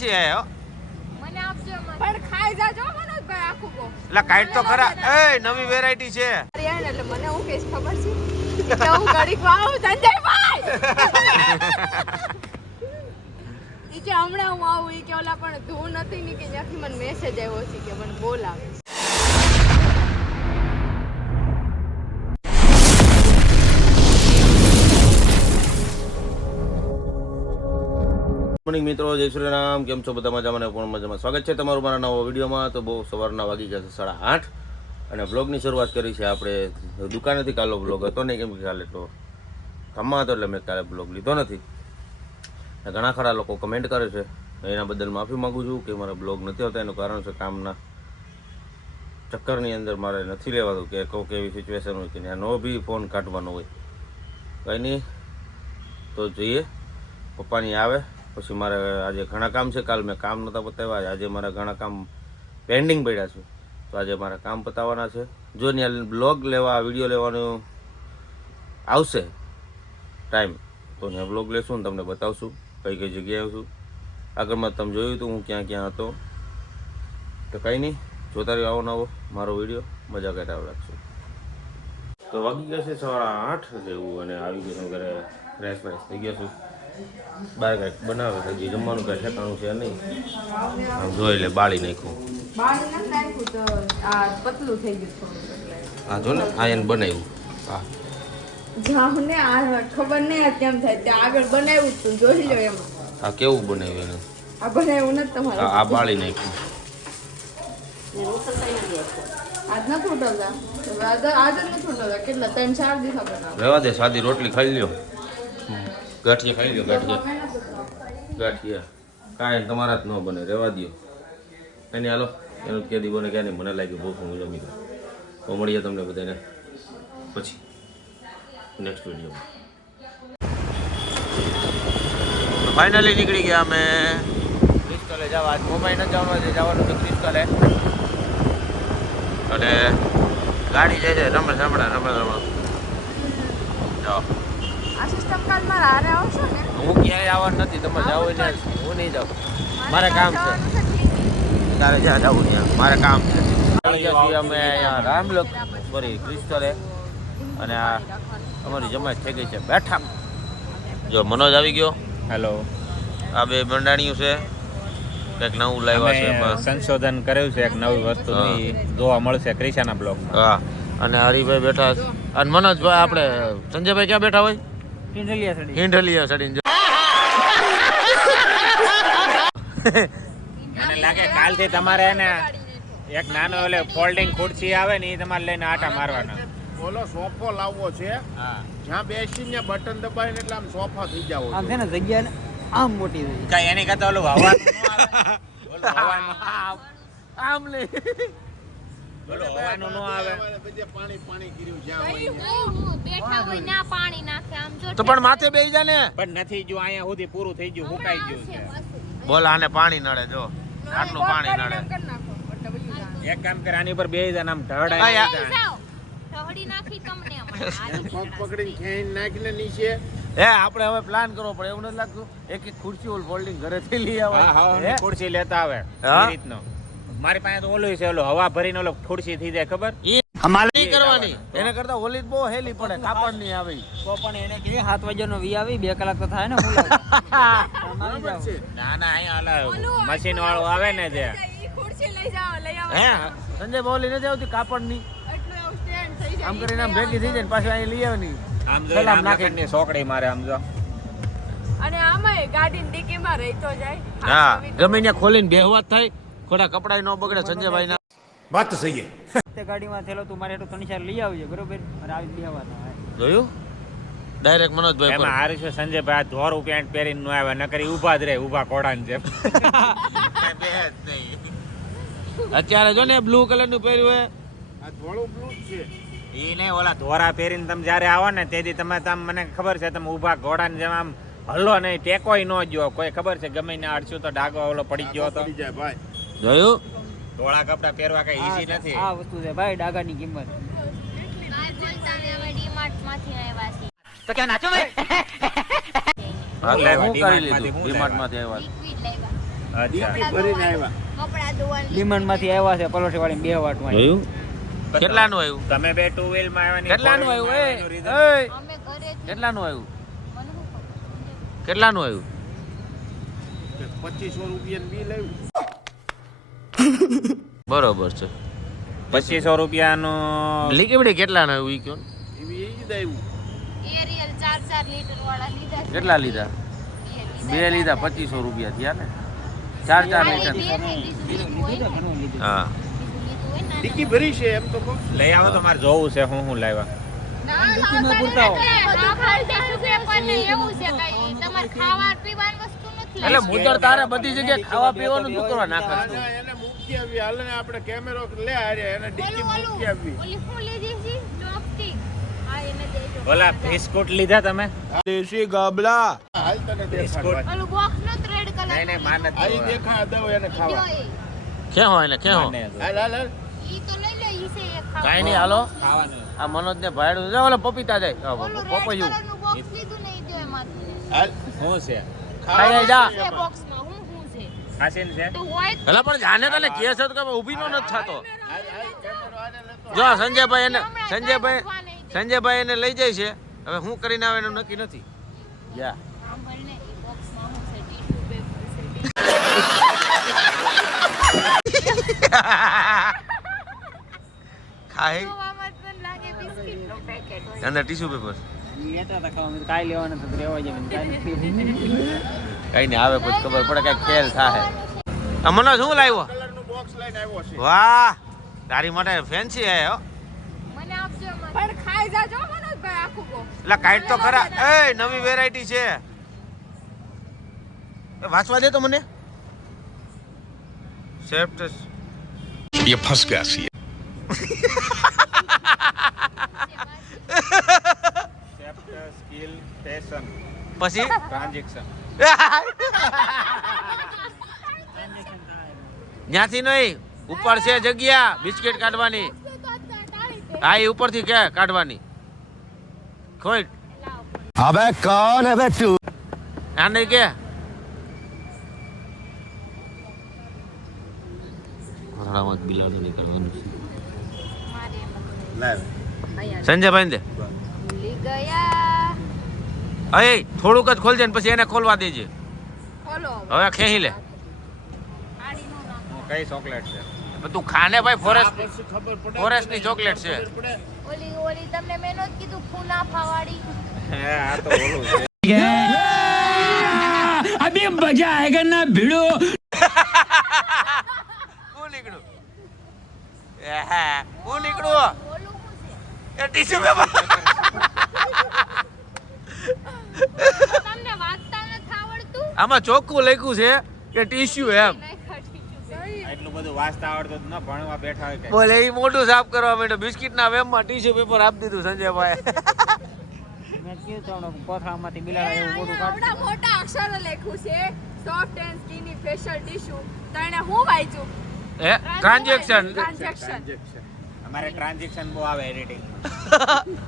છે હો મને આપજો પણ ખાઈ જાજો મનોજભાઈ આખું કો એટલે કાઈટ તો ખરા એ નવી વેરાયટી છે યાર એટલે મને હું કેસ ખબર છે કે હું ઘડીક વાવ સંજયભાઈ ઈ કે હમણાં હું આવું ઈ કે ઓલા પણ ધૂ નથી ની કે ત્યાંથી મને મેસેજ આવ્યો છે કે મને બોલાવે મોર્નિંગ મિત્રો, જય શ્રી રામ. કેમ છો બધા? મજામાં પણ મજામાં. સ્વાગત છે તમારું મારા નવા વિડીયોમાં. તો બહુ સવારના વાગી ગયા છે 8:30 અને બ્લોગની શરૂઆત કરી છે આપણે દુકાનેથી. કાલો બ્લોગ હતો નહીં, કેમ કે કાલે તો કામમાં હતો એટલે મેં કાલે બ્લોગ લીધો નથી. ઘણા ખરા લોકો કમેન્ટ કરે છે, એના બદલ માફી માગું છું કે મારા બ્લોગ નથી હોતા. એનું કારણ છે કામના ચક્કરની અંદર મારે નથી લેવાતું કે કોઈક એવી સિચ્યુએશન હોય કે ત્યાં નો બી ફોન કાઢવાનો હોય. કંઈ નહીં, તો જોઈએ પપ્પાની આવે પછી. મારે આજે ઘણા કામ છે, કાલ મેં કામ નહોતા પતાવ્યા. આજે મારા ઘણા કામ પેન્ડિંગ પડ્યા છે, તો આજે મારા કામ પતાવવાના છે. જો ત્યાં બ્લોગ લેવા વિડીયો લેવાનું આવશે ટાઈમ, તો ત્યાં બ્લોગ લેશું ને તમને બતાવશું કઈ કઈ જગ્યાએ આવશું. આગળમાં તમે જોયું હતું હું ક્યાં ક્યાં હતો. તો કંઈ નહીં, જોતા રહ્યો આવો નવો મારો વિડીયો, મજા કરતા રાખશું. તો વાગી ગયા છે 8:30 જેવું અને આવી ગયું છું ઘરે. ફ્રેશ થઈ ગયા છું. બાર કાંઈક બનાવે હજી જમવાનું કાંઈ ઠેકાણું છે નહીં. આમ જોઈ લે બાળી નાખ્યું. પતલું થઈ ગયું હા જો ને, આ એને બનાવ્યું. હા જાવ ને આ ખબર નહીં કેમ થાય તે આગળ બનાવ્યું તું જોઈ લો એમાં. આ કેવું બનાવ્યું એને? આ બનાવ્યું નથી તમારે. આ બાળી નાખ્યું. આજ ન ફૂટોતા આજ ન ફૂટોતા કેટલા 3-4 દિવસ બનાવ. રહેવા દે, સાદી રોટલી ખાઈ લ્યો, ગાંઠિયા ખાઈ લ્યો. ગાંઠિયા કાંઈ તમારા જ ન બને, રહેવા દો. એની હાલો એનું જ કેદી બને ક્યાં નહીં. મને લાગ્યું બહુ હું જમી દઉં. તો મળીએ તમને બધાને પછી નેક્સ્ટ વિડીયોમાં. ફાઇનલી નીકળી ગયા અમે ક્રિસ્ટલે જવા. આજ મુંબઈ નથી જવાનું છે ક્રિસ્ટલે. અને ગાડી જાય છે રમણ જાઓ. આ સિસ્ટમ કાર્ડ માં હારે આવશો ને? હું ક્યાંય આવવાનું નથી, તમે જાઓ ને. હું નહીં જાઉં, મારે કામ છે. તારે જ્યાં જવું ત્યાં મારે કામ છે. અમે અહીંયા રામલોક સોરી ક્રિસ્ટલે, અને આ અમારી જમાત થઈ ગઈ છે બેઠા. જો મનોજ આવી ગયો. હેલો. આ બે મંડાણીઓ છે, કંઈક નવું લાવ્યા છે. સંશોધન કર્યું છે, એક નવી વસ્તુ જોવા મળશે ક્રિશાના બ્લોગમાં. હા, અને હરિભાઈ બેઠા છે. અને મનોજભાઈ આપણે સંજયભાઈ ક્યાં બેઠા હોય? હિંડલિયા સડીને. મને લાગે કાલથી તમારે એને એક નાનો ઓલે ફોલ્ડિંગ ખુરશી આવે ને એ તમારે લઈને આટા મારવાના. ઓલો સોફો લાવવો છે, જ્યાં બેસીને બટન દબાવીને એટલે આમ સોફા થઈ જાવ. આમ છે ને જગ્યા આમ મોટી થઈ કઈ એની કરતા ઓલું હવાનું આમ લે હવાનું ન આવે. બધે પાણી કર્યું જ્યાં હોય બેઠા હોય ના પાણી નાખે આમ જો. તો પણ માથે બેસી જા ને. પણ નથી જો અહીંયા સુધી પૂરું થઈ ગયું, હુકાઈ ગયું છે. બોલ, આને પાણી નડે. જો આટલું પાણી નડે. એક કામ કર, આની ઉપર બેસી જાય, આમ ઢળાઈ ઢહડી નાખી તમને પગ પકડીને ખેંચી નાખીને નીચે. હે આપણે હવે પ્લાન કરવો પડે. એવું નથી લાગતું એક ખુરશી ઓલ ફોલ્ડિંગ ઘરેથી લઈ આવે. હા, ખુરશી લેતા આવે એ રીતનો. મારી પાસે તો ઓલું છે, ઓલો હવા ભરીને ઓલો ખુરશી થઈ જાય ખબર. નહીં કરવાની, એને કરતા ઓલી બહુ હેલી પડે, કાપડ નહીં આવે. તો પણ એને કે 7 વાગ્યાનો વી આવી 2 કલાક તો થાય ને. ના અહીંયા મશીન વાળું આવે ને જે. ઈ ખુરશી લઈ જાઓ લઈ આવો. હે સંજય બોલી નથી આવતી કાપડ ની? એટલું એવું સ્ટેન્ડ થઈ જાય. આમ કરીને આમ ભેગી થઈ જાય પાછી અહીં લઈ આવની. આમ જો સલામ આમ નાખી. નાખીને સોકડી મારે આમ જો. અને આમાંય ગાડીની ડીકીમાં રહેતો જાય. હા, ગમે ત્યાં ખોલીને બેહવા જ થાય. ખોટા કપડા ન બગડે. સંજયભાઈ ના વાત તો સહી તે ગાડીમાં થેલો તું મારે એટલું 3-4 લઈ આવજો બરોબર. મારે આવી બેહવાના જોયું ડાયરેક્ટ મનોજભાઈ એમાં હારી છે સંજયભાઈ ધોરું પેન્ટ પહેરીને ન આવે, નકર ઊભા જ રહે, ઊભા કોડાની જેમ. અત્યારે જો ને બ્લુ કલર નું પહેર્યું હે. આ ધોળું બ્લુ છે. ઈ નહીં, ઓલા ધોરા પહેરીને તમે જ્યારે આવો ને તેથી તમે મને ખબર છે તમે ઊભા ઘોડાની જેમ આમ હલ્લો નહીં, ટેકોય ન જો. કોઈ ખબર છે ગમે ને અડશું તો ડાગો ઓલો પડી ગયો હતો. પડી જાય ભાઈ. જોયું ધોળા કપડા પહેરવા કઈ ઈઝી નથી. આ વસ્તુ છે ભાઈ ડાગાની કિંમત. કાઈ બોલતા ને હવે ડીમાર્ટ માંથી આવ્યા છે. તો ક્યાં નાચો ભાઈ? હા, હું કરી લીધું ડીમાર્ટ માંથી આવ્યા. લિક્વિડ લેવા. અચ્છા ડીકી ભરીને આવ્યા. કપડા ધોવાની લીમણ માંથી આવ્યા છે પલોઠી વાળી બે વાટમાં જોયું કેટલાનું આવ્યું તમે બે ટુ વ્હીલ માં આવ્યા કેટલાનું આવ્યું એ અમે ઘરે કેટલાનું આવ્યું મને શું ખબર? કેટલાનું આવ્યું 2500 રૂપિયાનું બિલ આવ્યું. બરોબર છે 2500 રૂપિયાનું લીકીબડી કેટલાનું આવ્યું ઈ કયો ને? એવી એ જ આવ્યું. એરિયલ 4 લીટર વાળા લીધા છે. કેટલા લીધા બે લીધા 2500 રૂપિયા થયા ને 4 લીટર હા ડીકી ભરી છે એમ તો કહું. લઈ આવો તો મારે જોવું છે હું લાવ્યા ડીકીમાં પૂરતા હો. એટલે મુદર તારે બધી જગ્યાએ ખાવા પીવાનું શું કરવા નાખે ના, એને મૂકી આવી. હાલ ને આપણે કેમેરો લે આરે એને ડીકી મૂકી આવી. ઓલા બિસ્કુટ લીધા તમે હાલ તને દેખાડ. નહીં નહીં માન આ ઈ દેખા દઉં એને ખાવા. કેવો એને કેવો હાલ હાલ હાલ. કાઈ નહીં હાલો ખાવાનું આ મનોજ ને ભાડું જો ઓલો પપીતા જાય પપૈયું હાલ. શું છે ખાઈ જા ખાસીન છે એટલે પણ જાને તને કેસ હતો કે ઊભી નો નથી થતો હાલ હાલ કેમેરો આને લેતો. જો સંજયભાઈ એને લઈ જાય છે હવે હું કરીને આવે એનું નક્કી નથી યા ખાઈ અંદર ટીશ્યુ પેપર લેતા હતા ખાવા કાંઈ લેવાના તો રહેવા જાય કાંઈ નથી. કઈ નહીં આવે પછી ખબર પડે કઈ ખેલ થાય આ મનોજ શું લાવ્યો કલરનું બોક્સ લઈને આવ્યો છે. વાહ તારી માટે ફેન્સી હે હો મને આપજો પણ ખાઈ જાજો મનોજભાઈ આખું કો એટલે કાઈટ તો ખરા એ નવી વેરાયટી છે એ વાંચવા દે તો મને સેફ્ટ ये फंस गया सी ચેપ્ટર સ્કિલ પેશન પછી ટ્રાન્ઝેક્શન ત્યાંથી નહીં ઉપર છે જગ્યા બિસ્કિટ કાઢવાની હા એ ઉપરથી કે કાઢવાની ખોઈ अबे कौन है बे तू આને કે સંજયભાઈ દે ભૂલી ગયા અય થોડુંક જ ખોલજે ને પછી એને ખોલવા દેજે ખોલો હવે ખેહી લે આડીનું નામ કઈ ચોકલેટ છે પણ તું ખાને ભાઈ આ ફોરેસ્ટ પછી ખબર પડે. ફોરેસ્ટની ચોકલેટ છે. ખબર પડે. ઓલી તમને મેં નહોતું કીધું ફૂનાફા વાળી હે આ તો ઓલું છે અભી મજા આયેગા ના ભીડો. હું નીકળું હું નીકળું ઓલું શું છે એ ટીશ્યુ પેપર તમને વાંચતા નથી આવડતું આમાં ચોખ્ખું લખ્યું છે કે ટીશ્યુ એમ એટલું બધું વાંચતા આવડતું જ ન ભણવા બેઠા હોય કે બોલે એ મોઢું સાફ કરવા માંડ્યો બિસ્કિટ ના વેમમાં ટીશ્યુ પેપર આપી દીધું સંજયભાઈ મેં કીધું તમને કોથળામાંથી બિલાડા એવું મોટું કાઢ. આવડા મોટા અક્ષરો લખ્યું છે સોફ્ટ એન્ડ સ્કીની ફેશિયલ ટીશ્યુ તો એને હું વાંચ્યું એ ટ્રાન્ઝેક્શન ટ્રાન્ઝેક્શન અમારે ટ્રાન્ઝેક્શન બહુ આવે એડિટિંગ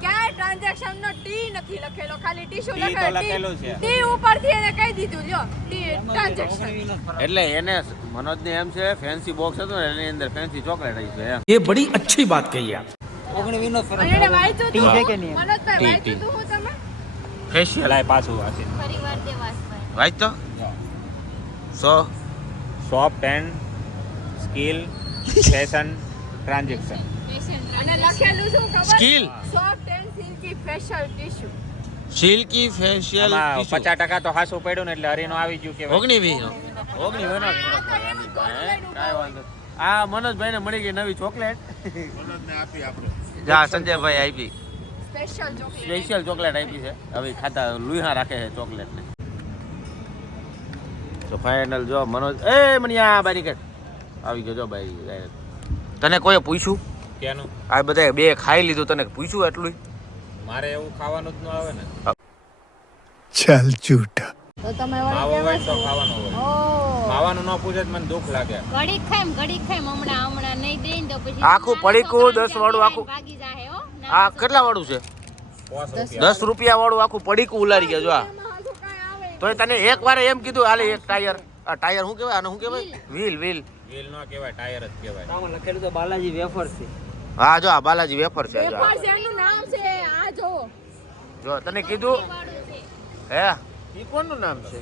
ક્યાંય ટ્રાન્ઝેક્શન નો ટી નથી લખેલો ખાલી ટીશ્યુ ટી તો લખેલું છે. ટી ઉપરથી એને કહી દીધું લ્યો ટી ટ્રાન્ઝેક્શન એટલે એને મનોજને એમ છે ફેન્સી બોક્સ હતું ને એની અંદર ફેન્સી ચોકલેટ આવી છે એમ ये बड़ी अच्छी बात कही आप ઓગણી વિનોદ ફરક અને એને વાંચ્યું ટી છે કે તું નહીં? મનોજભાઈ ટી, વાંચ્યું તું હું તમે ફેશિયલ લાય પાછું વાંચી ફરીવાર દેવાસભાઈ વાંચ તો so soft and skill fashion transaction અને લખેલું શું ખબર skill soft and silky facial tissue silky facial આમાં 50% તો હાસું પડ્યું ને એટલે હરીનો આવી ગયું કે ઓગણી વીસ કાંઈ વાંધો આ મનોજભાઈ ને મળી ગઈ નવી ચોકલેટ મનોજને આપી આપણે. જા સંજયભાઈ આપી સ્પેશિયલ ચોકલેટ સ્પેશિયલ ચોકલેટ આપી છે હવે ખાતા લુહા રાખે છે ચોકલેટ ને તો ફાઇનલ જો મનોજ એ મનિયા બારી કર આવી ગયો જો ભાઈ તને કોઈ પૂછ્યું કેનું આ બધા બે ખાઈ લીધું તને પૂછ્યું એટલું મારે એવું ખાવાનું જ ન આવે ને चल झूठा તો તમે માવો હોય તો ખાવાનું હોય ઓ માવાનું ન પૂછે તો મને દુઃખ લાગે ઘડીક ખાઈમ હમણાં નહીં દે ને તો પછી આખું પડીકું 10 વાળું આખું ભાગી જાહે હો આ કેટલા વાળું છે 5 રૂપિયા 10 રૂપિયા વાળું આખું પડીકું ઉલારી ગયા જો આ તોય તને એક વાર એમ કીધું હાલે એક ટાયર આ ટાયર શું કહેવાય આને શું કહેવાય વ્હીલ વ્હીલ વેલ નો કહેવાય, ટાયર જ કહેવાય. આમાં લખેલું તો બાલાજી વેફર છે. હા જો આ બાલાજી વેફર છે જો વેફર છે, એનું નામ છે આ જો. જો તને કીધું હે ઈ કોનું નામ છે?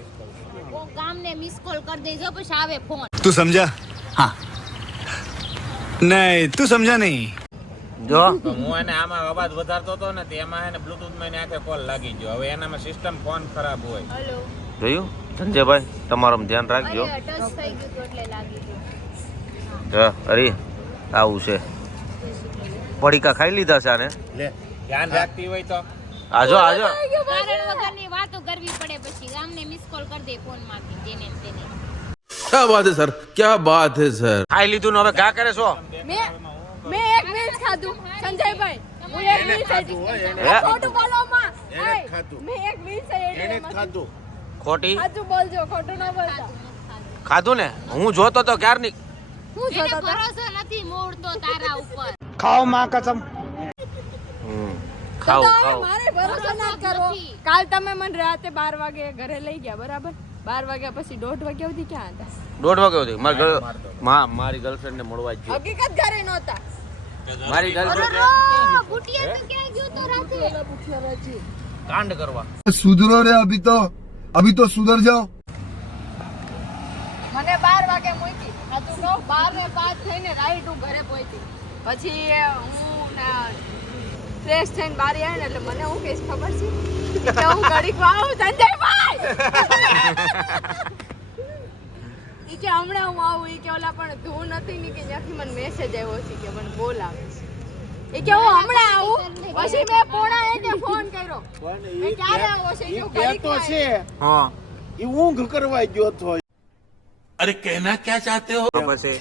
ગામને મિસ કોલ કરી દેજો પછી આવે ફોન. तू समझा हाँ नहीं तू समझा नहीं જો તો હું એને આમાં અવાજ વધારતો હતો ને તે એમાં એને બ્લુટૂથ માં આખે કોલ લાગી ગયો. હવે એનામાં સિસ્ટમ ફોન ખરાબ હોય. હલો. જોયું સંજયભાઈ તમારું ધ્યાન રાખજો અરે ટચ થઈ ગયું તો એટલે લાગી ગયું. હા અરે આવું છે પડીકા ખાઈ લીધા છે આને લે ધ્યાન રાખતી હોય તો આજો આજો કારણ વગરની વાતો કરવી પડે પછી ગામને મિસ કોલ કરી દે ફોન માંથી તેને ને તેને. क्या बात है सर क्या बात है सर ખાઈ લીધું ને હવે કા કરે છો મેં એક મિનિટ ખાધું સંજયભાઈ. હું એક મિનિટ ખાધું હોય, એને આ ખોટું બોલો માં. એને જ ખાધું. મેં એક મિનિટ એને જ ખાધું. ખોટી સાચું બોલજો, ખોટું ના બોલતા. ખાધું ને હું જોતો તો ક્યારની હું એને જોતો હતો? ભરોસો નથી મોડતો તારા ઉપર. खाओ माँ कसम ખાઓ તો હવે ખાઓ મારે ભરોસો ના કરવો. કાલ તમે મને રાતે 12 વાગે ઘરે લઈ ગયા બરાબર. 12 વાગ્યા પછી 1:30 વાગ્યા સુધી ક્યાં હતા? 1:30 વાગ્યો હતી મારી ગર્લફ્રેન્ડ ને મળવા જ ગયો હકીકત ઘરે નહોતા. મારી ગર્લફ્રેન્ડ બુટિયા તો ક્યાં ગયો તો રાતે? કાંડ કરવા सुधरो रे अभी तो सुधर जाओ મને 12 વાગે મૂકી. સાચું કહું 12 ને 5 થઈને રાઈટ હું ઘરે પહોંચી. પછી હું ફ્રેશ થઈને બારી આવી ને એટલે મને હું કહીશ ખબર છે કે હું ઘડીક આવું સંજયભાઈ. ઈ કે હમણાં હું આવું. ઈ કે ઓલા પણ ધૂન હતી ને કે ત્યાંથી મને મેસેજ આવ્યો છે કે મને બોલાવે છે. ઈ કે હું હમણાં આવું. પછી મેં પોણા એકે ફોન કર્યો. પણ મેં ઈ ક્યારે આવો છે? ઈ ઈ ઘડીક કહેતો છે હા ઈ ઊંઘ કરવા ગયો તો. अरे कहना क्या चाहते हो પછી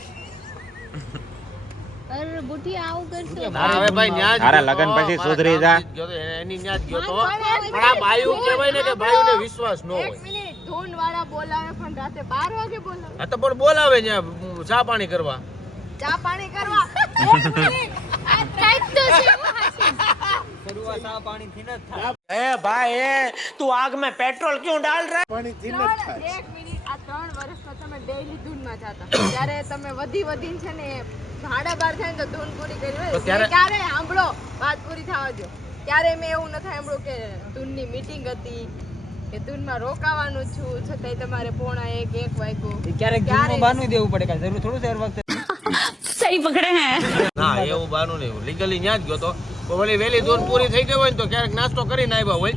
અરે બુટિયા આવું કરશો. હવે ભાઈ ન્યા જ તારા ગયો લગન તો, પછી મારા સુધરી ગામમાં જા. જ ગયો તો, એની ન્યા જ ગયો તો મારા પણ આ બાયું કહેવાય ને કે બાયુને વિશ્વાસ ન એક હોય મિનિટ ધૂન વાળા બોલાવે પણ રાતે 12 વાગે બોલાવે. આ તો પણ બોલાવે ન્યા ચા પાણી કરવા ચા પાણી કરવા. એક મિનિટ. આ કાંઈક તો છે હો હાસી. શરૂઆત આ પાણીથી ન જ થાય. પાણીથી ન જ થાય. એક મિનિટ. આ 3 વર્ષમાં તમે ડેઈલી ધૂનમાં જાતા. ત્યારે તમે વધીને છે ને ભાડા બાર થાય ને તો ધૂન પૂરી કરી હોય. તો ત્યારે- મેં ક્યારે સાંભળો વાત પૂરી થવા દો. ત્યારે મેં એવું ન સાંભળ્યું કે ધૂનની મીટિંગ હતી કે ધૂનમાં રોકાવાનું છું છતાંય તમારે પોણા 1 વાગ્યો. ક્યારેક ધૂનમાં બાનું દેવું પડે કાંઈ જરૂર થોડું છે હર વખતે. ના એવું બાનું નહીં લીગલી ન્યા જ ગયો તો પણ ઓલી વેલી ધૂન પૂરી થઈ ગઈ હોય ને તો ક્યારેક નાસ્તો કરીને આવ્યા હોય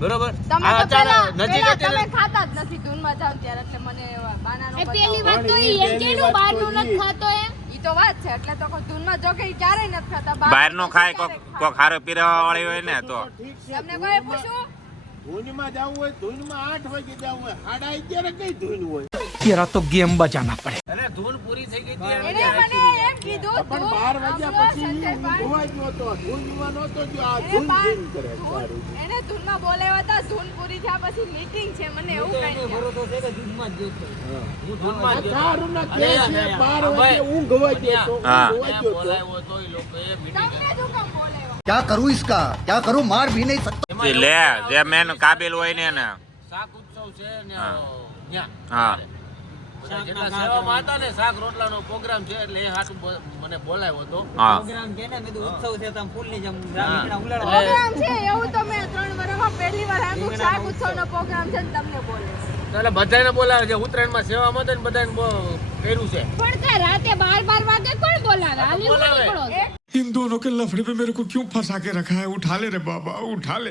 બરોબર તમે આ તો અચાનક પહેલા નજીક હતી તમે ને ખાતા જ નથી ધૂનમાં જાવ ત્યારે એટલે મને એવા બાનાનો એ બતાવો. પેલી વાત તો ઈ એમ કે નું બહારનું નથી ખાતો એમ. ઈ તો વાત છે એટલે તો કોઈ ધૂનમાં જો કે ઈ ક્યારેય નથી ખાતા. બહાર નું ખાય ક્યારેક કોક હારો પીરવા વાળી હોય ને તો ઠીક છે. તમને કોઈ પૂછ્યું? ધૂનમાં જવું હોય ધૂનમાં 8 વાગે જવું હોય 11:30 કઈ ધૂન હોય? तेरा तो गेम बजाना पड़े અને ધૂન પૂરી થઈ ગઈ હતી એને મને એમ કીધું પણ ધૂન 12 વાગ્યા સાંભળો, પછી ઈ સંજયભાઈ. ઊંઘવા ગયો તો ધૂનમાં નહોતો જો આ એને ધૂન બાર- ધૂન કરે તારું. એને ધૂનમાં બોલાવ્યા હતા. ધૂન પૂરી થયા પછી મીટિંગ છે. મને એવું કઈ નહીં. ભરોસો છે કે ધૂનમાં જ જોતો. હું ધૂનમાં જ ગયો. તારું ના અરે, કે છે અરે, 12 ભાઈ. વાગે ઊંઘવા ગયો તો હા. ઊંઘવા ત્યાં ગયો તો. બોલાવ્યો તો ઈ લોકોએ meeting તમને શું કામ બોલાવ્યા? क्या करूँ इसका क्या करूँ मार भी नहीं सकता એમાં એવું લે છે જે મેન કાબિલ હોય ને એને શાક ઉત્સવ છે ને હા. ન્યા. હા. બધા જેટલા સેવામાં હતા ને શાક રોટલાનો પ્રોગ્રામ છે એટલે એ હાટુ મને બોલાવ્યો હતો હા પ્રોગ્રામ કે ને મેં કીધું ઉત્સવ છે તો આમ ફૂલની જેમ હા. રામીણા ઉલાળવા. પ્રોગ્રામ છે એવું તો મેં 3 વર્ષમાં પહેલી વાર આખું શાક ઉત્સવનો પ્રોગ્રામ છે ને તમને બોલે. એટલે બધાને બોલાવે છે ઉત્તરાયણમાં સેવામાં હતા ને બધાને કર્યું છે પણ કાંઈ રાતે 12 વાગે કોણ બોલાવે? હાલી હું બોલાવે. નીકળો. इन दोनों के लफड़े पे मेरे को क्यों फंसा के रखा है उठा ले रे बाबा उठा ले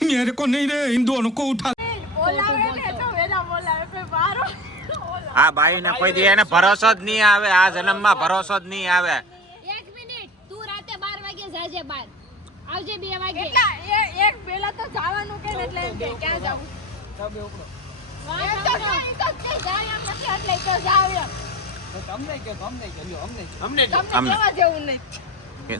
मेरे को नहीं रे इन दोनों को उठा બોલાવે ને તો વેલા બોલાવે કોઈ બારો બોલાવે. આ બાઈ ને કોઈ દી એને ભરોસો જ નહીં આવે આ જન્મમાં ભરોસો જ નહીં આવે. 1 મિનિટ તું રાતે 12 વાગે જાજે બહાર આવજે 2 વાગે. એટલા એક પેલા તો જવાનું કે ને એટલે એમ કે ક્યાં જાવું? વાત એમ તો સાંભળો. કે ઈ તો કે જાય એમ નથી એટલે ઈ તો જાવ એમ. તો તમને કહો, અમને કહો, લ્યો, અમને કહો. અમને તમને અમને. જોવા જેવું નહીં.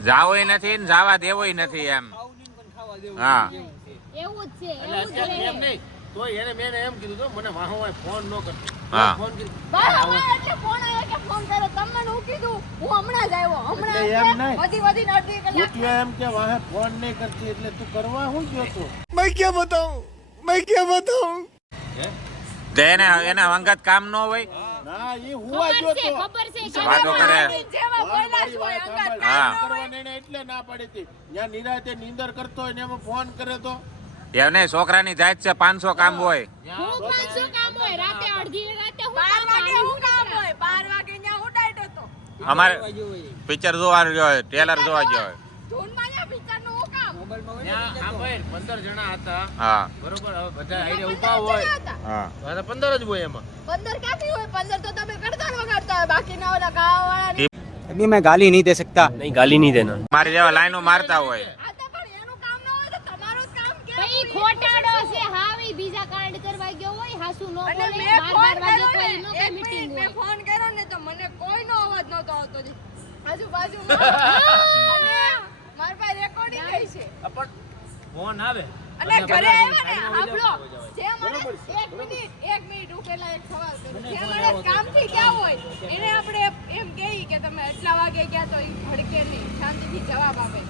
જાવોય નથી ને જાવા દેવોય નથી એમ. ખાવું નહીં ને પણ ખાવા દેવું હા. એવું છે. એવું જ છે એટલે એવું જ અત્યારે એમ રહે. નહીં તોય એને મેં એમ કીધું તો મને વાહો વાય ફોન ન કરતો હા. ફોન કીધું બરાબર એટલે ફોન આવ્યો કે ફોન કર્યો તમને હું કીધું હું હમણાં જ આવ્યો હમણાં એટલે એમ એટલે નહીં. વધીને અડધી કલાક ભૂતિયા એમ કે વાહે ફોન નહીં કરતી એટલે તું કરવા હું ગયો તો? मैं क्या बताऊँ मैं क्या बताऊँ તો એને વંગત કામ ન હોય. ના ઈ હુવા ગયો તો ખબર છે વાતો કરે. જેવા બોલ્યા જ હોય અંગાત હા. કામ ન હોય. કરવાને એને એટલે ના પાડી હતી. જ્યાં નિરાતે નીંદર કરતો હોય ને એમાં ફોન કરે તો એને છોકરાની જાત છે 500 કામ હોય. હું 500 કામ હોય રાતે અડધી રાતે હું 12 વાગે હું કામ હોય 12 વાગે ન્યા ઉડાઈટ હતો અમારે પિક્ચર જોવા ગયો હોય, ટ્રેલર જોવા ગયો હોય. ધૂનમાં ન્યા પિક્ચરનું હું કામ ત્યાં આ ભાઈ 15 જણા હતા હા બરોબર. હવે બધા આઈને ઊભા હોય હા. હવે 15 જ હોય એમાં. 15 ક્યાંથી હોય 15 તો તમે કરતા વગાડતા હોય બાકીના ઓલા ગાવાવાળા अभी मैं गाली नहीं दे सकता। મારી જેવા લાઈનો મારતા હોય. આ તો પણ એનું કામ ન હોય તો તમારું જ કામ કેમ ભાઈ ખોટાડો છે હાવી બીજા કાંડ કરવા ગયો હોય હાસુ નો અને બોલે મેં ફોન 12 વાગે કર્યો કોઈ નો ને કઈ એક મીટિંગ મિનિટ મેં હોય. ફોન કર્યો ને તો મને કોઈનો અવાજ નહોતો આવતો જી આજુબાજુમાં અને મારી પાસે રેકોર્ડિંગ ગઈ છે ફોન આવે અને ઘરે આવ્યા ને હાંભળો જે માણસ એક મિનિટ ઉકેલા એક સવાલ કરું જે માણસ કામથી ગયા હોય એને આપણે એમ કહી કે તમે આટલા વાગે ગયા તો ઈ ભડકે નહીં શાંતિથી જવાબ આપે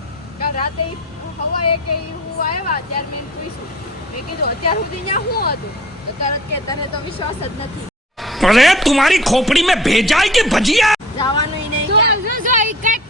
કે રાતે ઈ હવા એક ઈ હું આવ્યા ત્યારે મેં પૂછ્યું મેં કીધું અત્યાર સુધી ત્યાં શું હતું તો તરત કે તને તો વિશ્વાસ જ નથી अरे तुम्हारी खोपड़ी में भेजा है कि भजिया જવાનું ઈ નહીં જો ક્યાંય. જો જો ઈ કાંઈક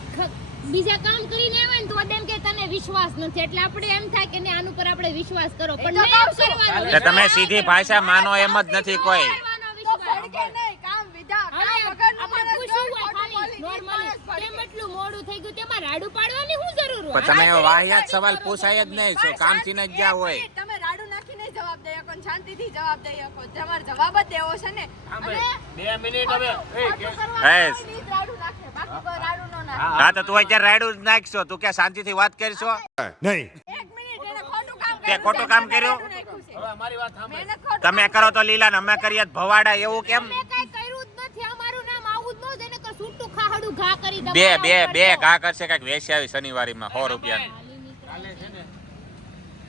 બીજા કામ કરીને આવે ને તો એમ કે તને વિશ્વાસ નથી એટલે આપણે એમ થાય કે ને આનું પર આપણે વિશ્વાસ કરો એ પણ તો નહીં કામ શું? કરવાનો એટલે તમે સીધી ભાષા માનો એમ જ નથી કોઈ. કરવાનો તો વિશ્વાસ. ભડકે નહીં કામ વિધા હવે કામ વગરનું આપણે માણસ પૂછવું હોય, હોય ખોટું ખાલી બોલી, ઈ normally, માણસ ભડકે. કેમ એટલું મોડું થઈ ગયું તેમાં રાડું પાડવાની શું જરૂર હોય પણ તમે વાહિયાત સવાલ પૂછાય જ નહીં. શું કામથી જ ગયા હોય. તમે રાડું નાખીને જવાબ દઈ શકો ને શાંતિથી જવાબ દઈ શકો તમારે જવાબ જ દેવો છે ને અને 2 મિનિટ હવે ખોટું કરવાનું એ. હોય ને ઈ જ રાડું નાખે બાકી કોઈ રાડું ન નાખે હા તો તું અત્યારે રાયડું જ નાખશો. તું ક્યાં શાંતિથી વાત કરશો? नहीं એક મિનિટ એને ખોટું કામ તે કર્યું ખોટું છે, કામ મેં કર્યું? રાડું નાખ્યું છે. હવે અમારી વાત સાંભળ. મહેનત ખોટું તમે કામ કરો તો લીલા ને અમે કરીએ તો ભવાડા એવું કેમ? મેં કાંઈ કર્યું જ નથી અમારું નામ આવું જ ન જ એને કે છૂટું ખાહડું ઘા કરી દે બે ઘા કરશે કઈક વેચી આવી શનિવારીમાં 100 રૂપિયા. કાલે છે ને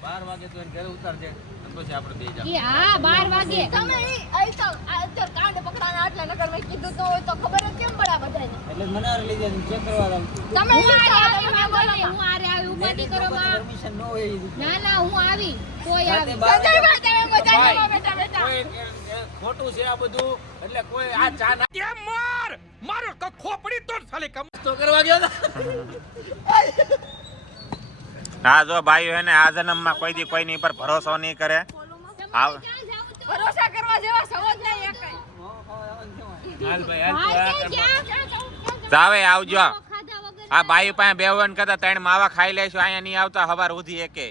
12 વાગે તો એને ઘરે ઉતારજે અને પછી આપણે બે જા. કે હા 12 વાગે તમે ઈ અહીં તો આ અત્યારે કાંડ પકડાના આટલા નગર મેં કીધું તો હોય તો ખબર જ કેમ પડે આ બધાને એટલે મને લીધે ચેક કરવા દઉં તમે હું ઈ આરે તો આવી તમે હું બોલો. આરે આવી ઉપાધિ કરો માં પરમિશન ન હોય એ રીતે. ના ના હું આવી તોય આવી સંજયભાઈ તમે મજા કરવા બેઠા બેઠા કોઈ ખોટું છે આ બધું એટલે કોઈ આ ચા ये मार मारो तो खोपड़ी तोड़ साले कम નાસ્તો કરવા ગયો હતા. હા જો ભાઈ હે ને આ જન્મમાં કોઈ દી કોઈની પર ભરોસો નહીં કરે. આવ. ક્યાં જાવ તો ભરોસા કરવા જેવા સવાજ નહીં એક કઈ હાલ ભાઈ હાલ. ભાઈ ક્યાં જાવે આવજો. ખાધા વગર આ ભાઈ પાસે બેવન કરતા 3 માવા ખાઈ લેશું. અહીંયા નહીં આવતા હવાર સુધી એકે.